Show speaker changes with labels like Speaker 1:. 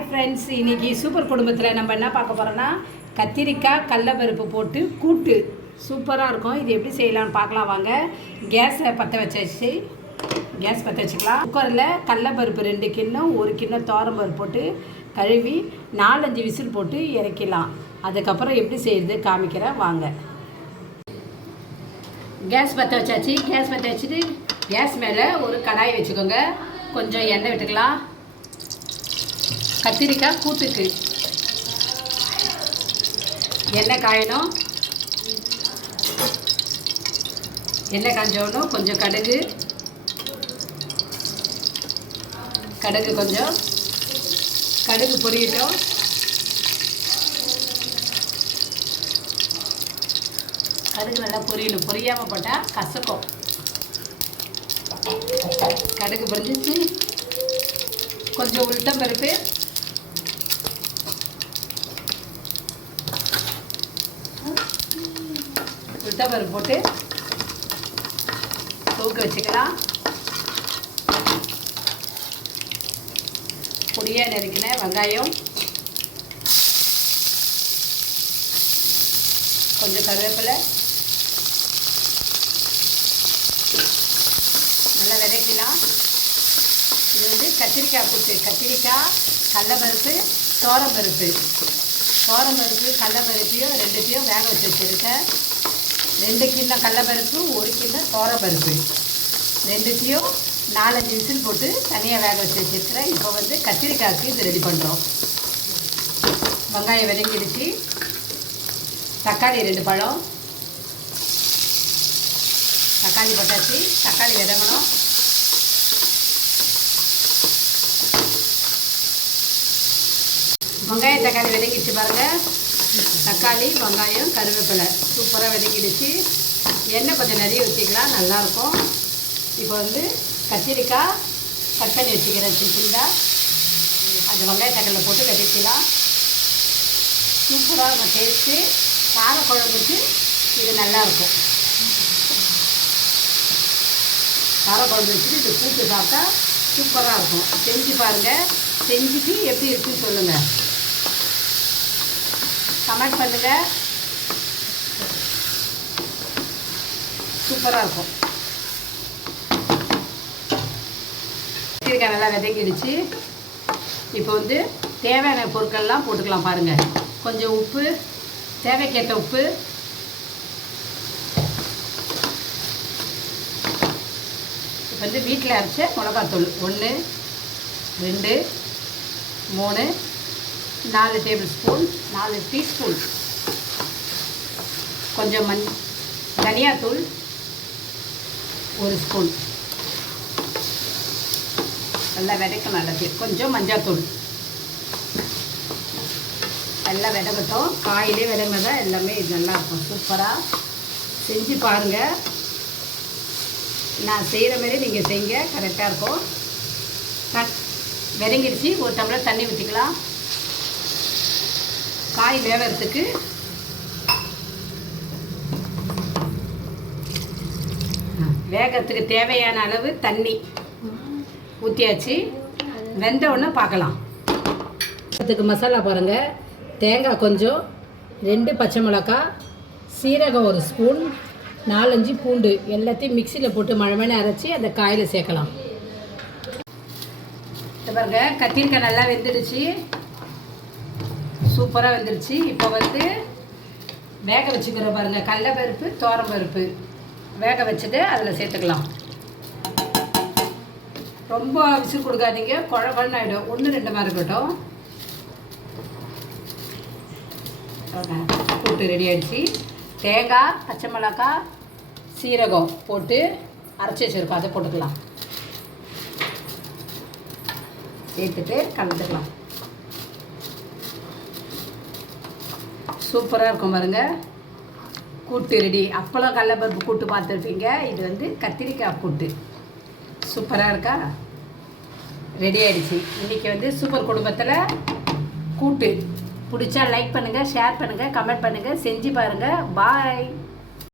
Speaker 1: Hi friends இன்னைக்கு super குடும்பத்தில் நம்ம என்ன பார்க்க போகிறோன்னா கத்திரிக்காய் கடலப்பருப்பு போட்டு கூட்டு. சூப்பராக இருக்கும். இது எப்படி செய்யலாம்னு பார்க்கலாம் வாங்க. கேஸை பற்ற வச்சாச்சு. கேஸ் பற்ற வச்சுக்கலாம். குக்கரில் கடலப்பருப்பு ரெண்டு கிண்ணம் ஒரு கிண்ணம் பருப்பு போட்டு கழுவி நாலஞ்சு விசில் போட்டு இறக்கிடலாம். அதுக்கப்புறம் எப்படி செய்யுது காமிக்கிறேன். வாங்க. கேஸ் பற்ற வச்சாச்சு. கேஸ் பற்ற வச்சுட்டு கேஸ் மேலே ஒரு கடாய் வச்சுக்கோங்க. கொஞ்சம் எண்ணெய் விட்டுக்கலாம். கத்திரிக்காய் கூட்டுக்கு. எண்ணெய் காயணும். எண்ணெய் காஞ்சவனும் கொஞ்சம் கடுகு. கடுகு கொஞ்சம். கடுகு பொரியட்டும். கடுகு நல்லா பொரியணும். பொரியாமல் போட்டால் கசக்கும். கடுகு பொரிஞ்சிச்சு. கொஞ்சம் உளுத்தம் பருப்பு. உளுத்தம் பருப்பு போட்டு தூக்க வச்சுக்கலாம். பொடியாக நறுக்கின வெங்காயம். கொஞ்சம் கருவேப்பிலை. நல்லா விதைக்கலாம். இது வந்து கத்திரிக்காய் கூட்டு. கத்திரிக்காய் கடலப்பருப்பு தோரம்பருப்பு தோரம்பருப்பு கடலப்பருப்பையும் ரெண்டுத்தையும் வேக வச்சு வச்சுருக்கேன். ரெண்டு கிண்ணம் கடலப்பருப்பு ஒரு கிண்ணம் சோரப்பருப்பு ரெண்டுத்தையும் நாலஞ்சு விசில் போட்டு தனியாக வேக வச்சு வச்சுருக்கிறேன். இப்போ வந்து கத்திரிக்காய்க்கு இது ரெடி பண்ணுறோம் வெங்காயம் விதங்கிடுச்சு. தக்காளி ரெண்டு பழம். தக்காளி போட்டாச்சு தக்காளி விதங்கணும். வெங்காயம் தக்காளி விதங்கிடுச்சு பாருங்கள் தக்காளி வெங்காயம் கருவேப்பிலை. சூப்பராக விதங்கிடுச்சு எண்ணெய் கொஞ்சம் நிறைய ஊற்றிக்கலாம் நல்லாயிருக்கும். இப்போ வந்து கத்திரிக்காய் கட் பண்ணி வச்சுக்கிறேன். சிம்பிளாக அது வெங்காய தக்காளியில் போட்டு விதைக்கலாம். சூப்பராக இருக்கும். டேஸ்ட்டு கார குழம்புக்கு இது நல்லாயிருக்கும். கார குழம்பு வச்சுட்டு இது கூட்டு சாப்பிட்டா சூப்பராக இருக்கும். செஞ்சு பாருங்கள் செஞ்சுட்டு எப்படி இருக்குன்னு சொல்லுங்கள் கமெண்ட் பண்ணுங்கள் சூப்பராக இருக்கும். கத்திரிக்காய் நல்லா விதைக்கிடுச்சு. இப்போ வந்து தேவையான பொருட்கள்லாம் போட்டுக்கலாம் பாருங்கள் கொஞ்சம் உப்பு தேவைக்கேற்ற உப்பு. இப்போ வந்து வீட்டில் அரைச்ச மிளகாத்தூள். ஒன்று ரெண்டு மூணு நாலு டேபிள் ஸ்பூன் நாலு டீஸ்பூன் கொஞ்சம் மண் தனியாத்தூள் ஒரு ஸ்பூன் நல்லா விதைக்கும் நல்லது கொஞ்சம் மஞ்சாத்தூள். நல்லா விதங்கட்டும். காயிலே விதங்கதா எல்லாமே இது நல்லாயிருக்கும் சூப்பராக செஞ்சு பாருங்கள் நான் செய்கிற மாதிரி நீங்கள் செய்யுங்க. கரெக்டாக இருக்கும். கட் விதங்கிடுச்சு ஒரு டம்ளர் தண்ணி ஊற்றிக்கலாம் காய் வேகிறதுக்கு வேகத்துக்கு தேவையான அளவு தண்ணி ஊற்றியாச்சு வெந்த உடனே பார்க்கலாம். அதுக்கு மசாலா பாருங்கள் தேங்காய் கொஞ்சம் ரெண்டு பச்சை மிளகாய் சீரகம் ஒரு ஸ்பூன் நாலஞ்சு பூண்டு. எல்லாத்தையும் மிக்சியில் போட்டு மழை அரைச்சி அந்த காயில் சேர்க்கலாம். இது பாருங்க கத்திரிக்காய் நல்லா வெந்துடுச்சு. சூப்பராக வந்துருச்சு. இப்போ வந்து வேக வச்சுக்கிறோம் பாருங்கள் கடலப்பருப்பு பருப்பு வேக வச்சுட்டு அதில் சேர்த்துக்கலாம். ரொம்ப விசு கொடுக்காதீங்க குழ ஆகிடும் ஒன்று ரெண்டு மாதிரி இருக்கட்டும். கூட்டு ரெடி ஆகிடுச்சு தேங்காய் பச்சை மிளகாய் சீரகம் போட்டு அரைச்சி வச்சுருக்கோம் அதை போட்டுக்கலாம். சேர்த்துட்டு கலந்துக்கலாம். சூப்பராக இருக்கும் பாருங்க. கூட்டு ரெடி. அப்பளம் கடலப்பருப்பு கூட்டு பார்த்துருப்பீங்க. இது வந்து கத்திரிக்காய் கூட்டு. சூப்பராக இருக்கா? ரெடி ஆகிடுச்சு இன்றைக்கி வந்து சூப்பர் குடும்பத்தில் கூட்டு. பிடிச்சா லைக் பண்ணுங்கள் ஷேர் பண்ணுங்கள் கமெண்ட் பண்ணுங்கள் செஞ்சு பாருங்கள் பாய்